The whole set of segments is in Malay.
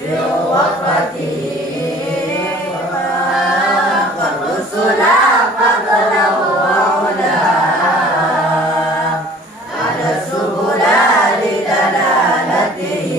بوفاته فالرسل فضلا وعلا على السبل لدلالته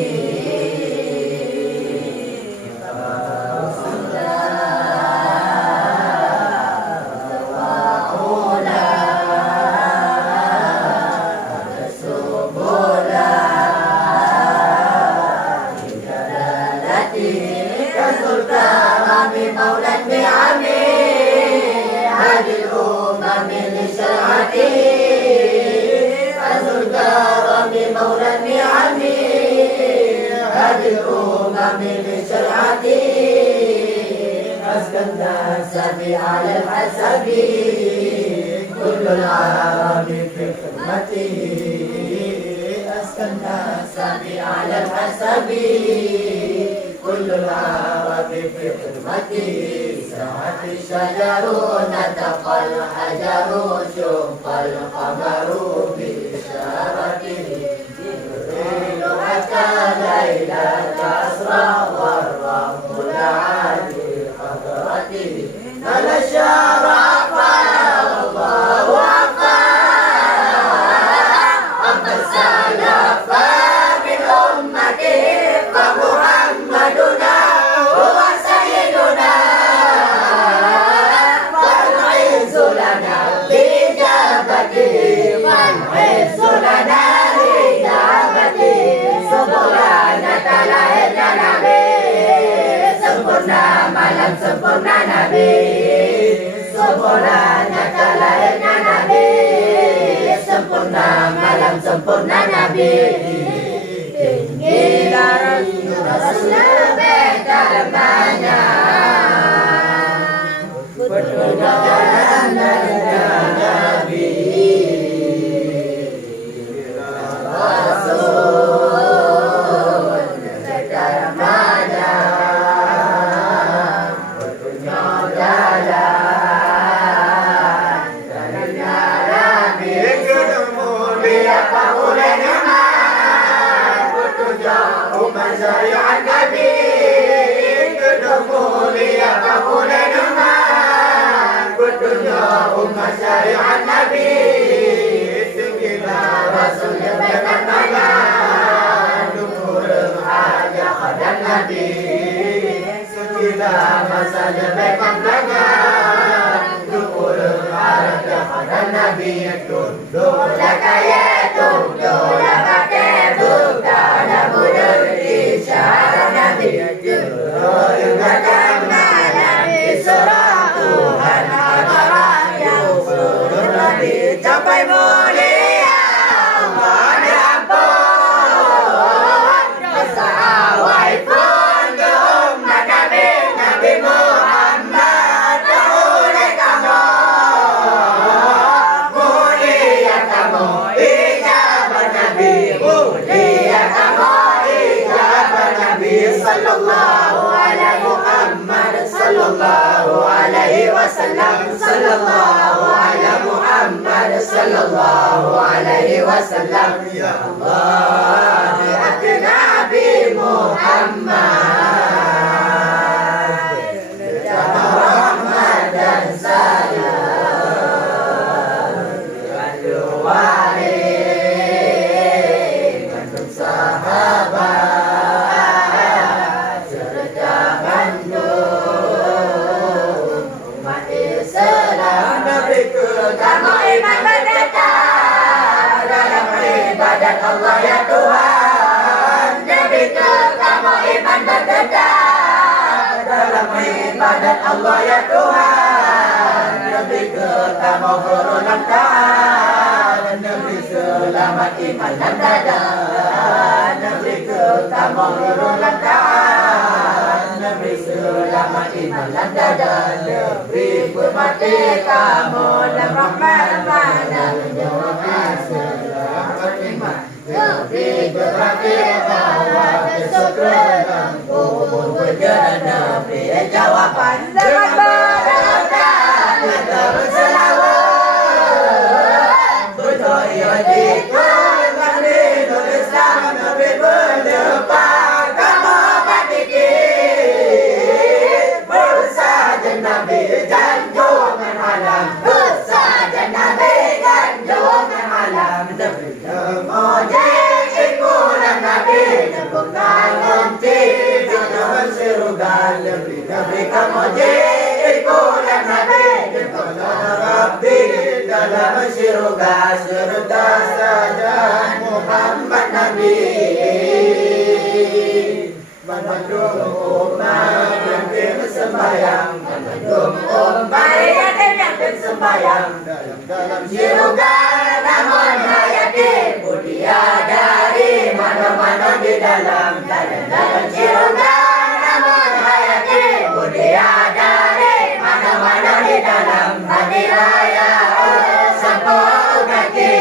على الحسب كل العرب في خدمته أزكى الناس على الحسب كل العرب في خدمته ساعة الشجر نطق الحجر شق القمر بإشارته جبريل أتى ليلة أسرى والرب العالي حضرته نال الشرف الله أما السلف من أمته فمحمدنا هو سيدنا فالعز لنا بإجابته فالعز لنا بإجابته سبحانك لا علم لنا sempurna malam sempurna Nabi sempurnanya lahirnya Nabi sempurna malam sempurna Nabi tinggi Rasul lebih dalamnya berdoa jalan dari Nabi syariat Nabi tinggilah Rasul yang berkata dukur hajah khadan Nabi sucilah masa yang berkata dukur hajah khadan Nabi tunduk lakaya tunduk lakake bukan budul isyarat Nabi yang datang malam Isra Tuhan sampai mulia pada ampun dosa awal pun ke umat Nabi Muhammad oleh kamu mulia kamu ijabah Nabi mulia kamu ijabah Nabi sallallahu alaihi Muhammad sallallahu alaihi wasallam sallallahu alaihi Muhammad sallallahu alaihi wasallam ya Allah bi hati Nabi Muhammad rahmat dan salam keluarga kandung sahabat serta bandung umat Islam Nabi kamu iman berdekatan dalam ibadat Allah ya Tuhan Nabi kamu iman berdekatan dalam ibadat Allah ya Tuhan Nabi kamu berulang tahun Nabi selamat iman dan dada Nabi kamu berulang tahun Nabi selamat iman dan dada Nabi bermati kamu dan rahmat mana menjawab selamat iman Nabi bermati kamu dan syukur kubur berjalan Nabi jawaban zaman berdatang terus selawat betul ya dikut Nabi Islam Nabi berdepan kamu Nabi kamuji ikutan Nabi Diqala Rabbi dalam syurga saja Muhammad Nabi. Mendung umat yang sembahyang, mendung umat yang sembahyang dalam syurga namun hayati mulia dari mana-mana di dalam syurga namun hayati mulia dari mana-mana di dalam hati raya sampai kaki.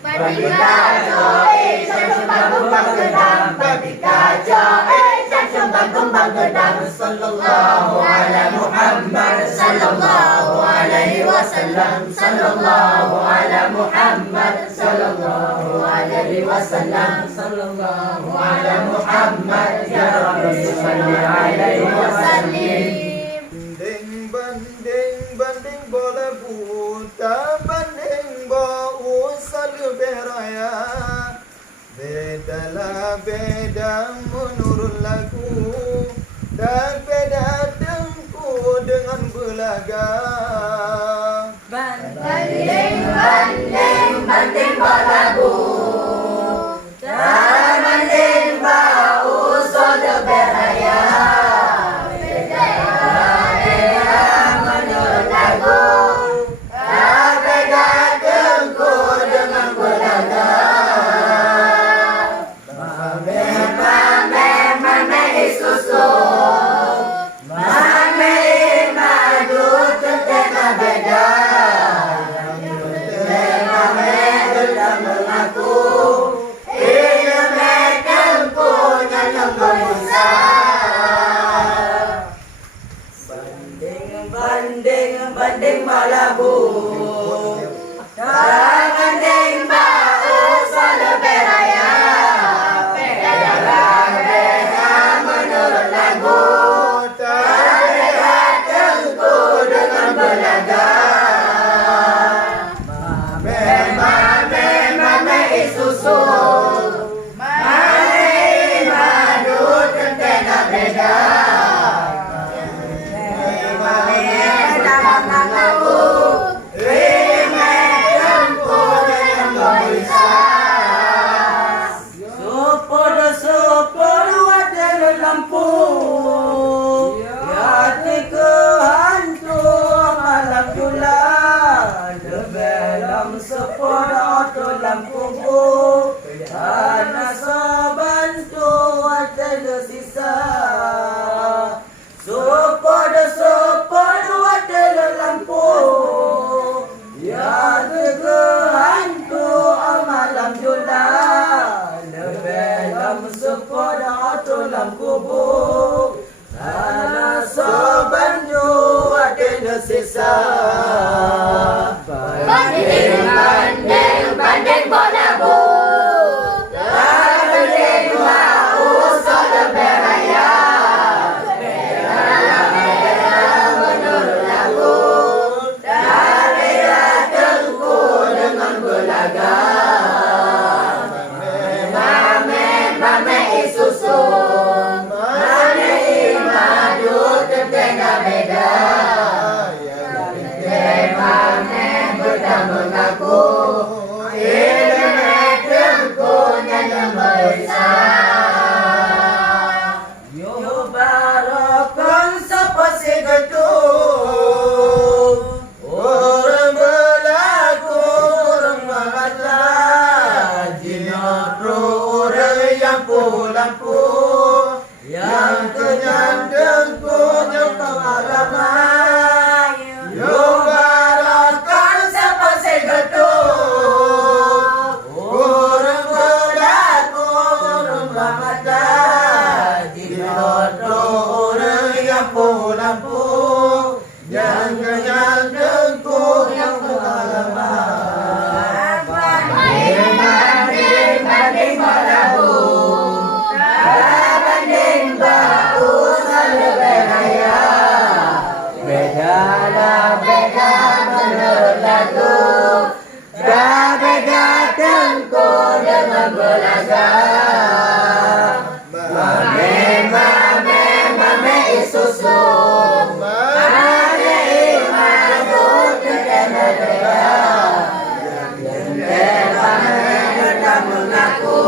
Bandika joy samsung kumbang gedang, bandika joy samsung kumbang gedang. Sallallahu ala Muhammad, sallallahu alaihi wasallam, sallallahu ala Muhammad, sallallahu alaihi wasallam, sallallahu ala Muhammad, ya Rabbi salli alaihi wasallim. Banding bola buta, banding bau lebih raya. Bedalah beda menurut lagu dan beda tempu dengan belaga. Banding bola buta, banding bau lebih raya. Banding malabu, banding bau lebih raya. Beda menurut lagu, beda tempo dengan belaga. Mame isusu, mame madu tentena beda. Banding bola buta, banding bau lebih raya. Beda menurut lagu, beda tempo dengan belaga. Mame isusu, mame madu tentena beda. Mame beda mengaku. Yang kenyang punya pengalaman, yo barakan siapa segaduh. Orang berlaku, orang bermata, jika orang yang lampu, yang kenyang punya pengalaman. Banding malabu. Beda menurut lagu, beda tempo dengan belaga. susu. Mari maju tentera. Tentera bertemu aku.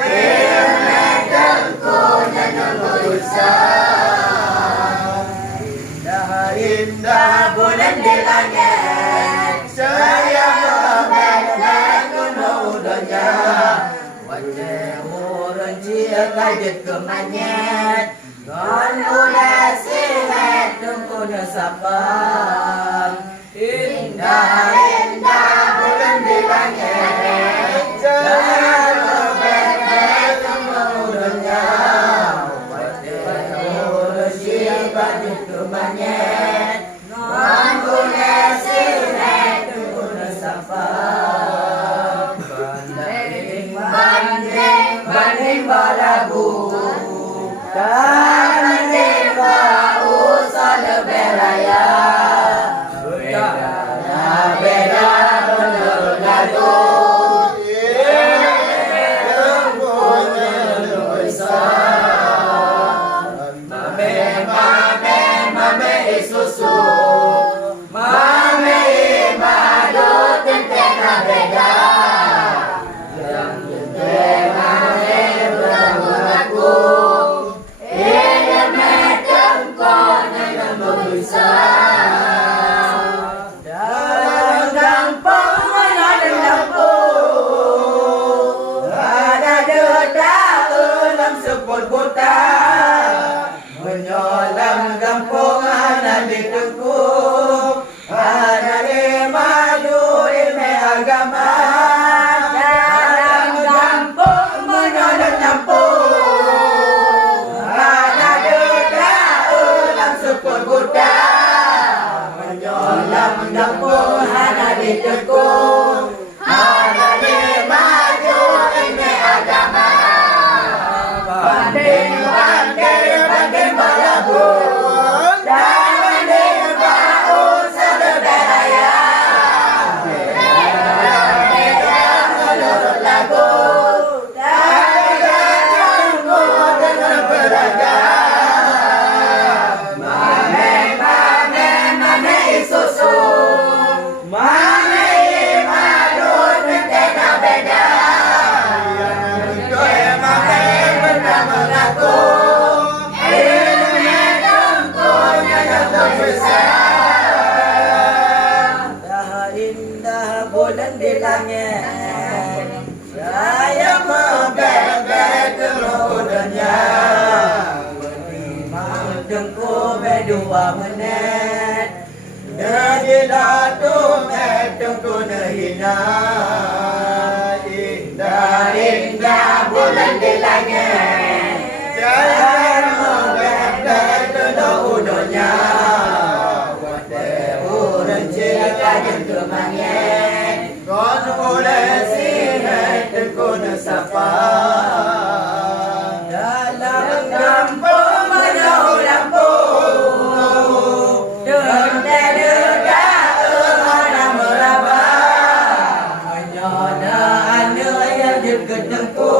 Tentengku jangan berusaha. Indah bulan di langit. Saya memandang gunung dunia. Wajah orang cia kajet kemanyet. Kon udah sihat tunggu nasabang. Indah bulan di langit. Saya memandang gunung dunia. Wajah orang cia kajet kemanyet. Kon udah sihat tunggu nasabang. Banding balagu Banding usah beraya Beda menurut lagu Mame isusu Mame madu tentera beda Menyolam kampungan di tengku ada di maju ilmu agama dalam kampung menyolam kampung ada dekat ulang sepuluh buta menyolam kampung ada di tengku ada di maju ilmu agama banding balagu dan banding usah beraya beda menurut lagu dan beda tunggu dengan beragam mame isusu mame madu tentera beda mame bersama lagu indah bulan di langit saya membebek kemudiannya memang tengku berdua menit Najilah tumet tengku nehina indah bulan di langit saya membebek kemudiannya kajen kemanyet kon boleh sihat tengku nasapa dalam kampung menjauh lampung tentera ada meraba menyoda anda yang dekat tengku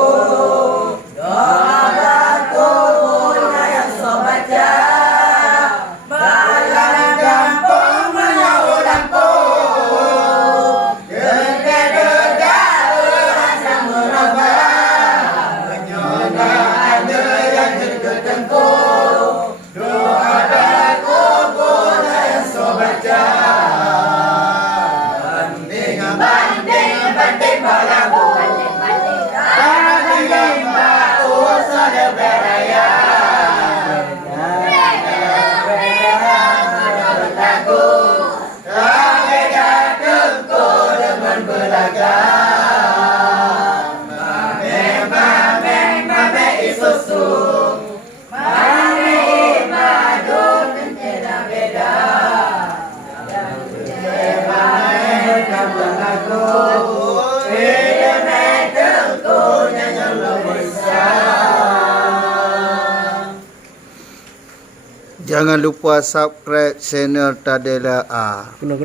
doaku pun yang sobaca banding balagu banding usah beraya menurut lagu beda tengku dengan beragam mame isusu mame madu tentera beda Jangan lupa subscribe channel Tadela A. Kena.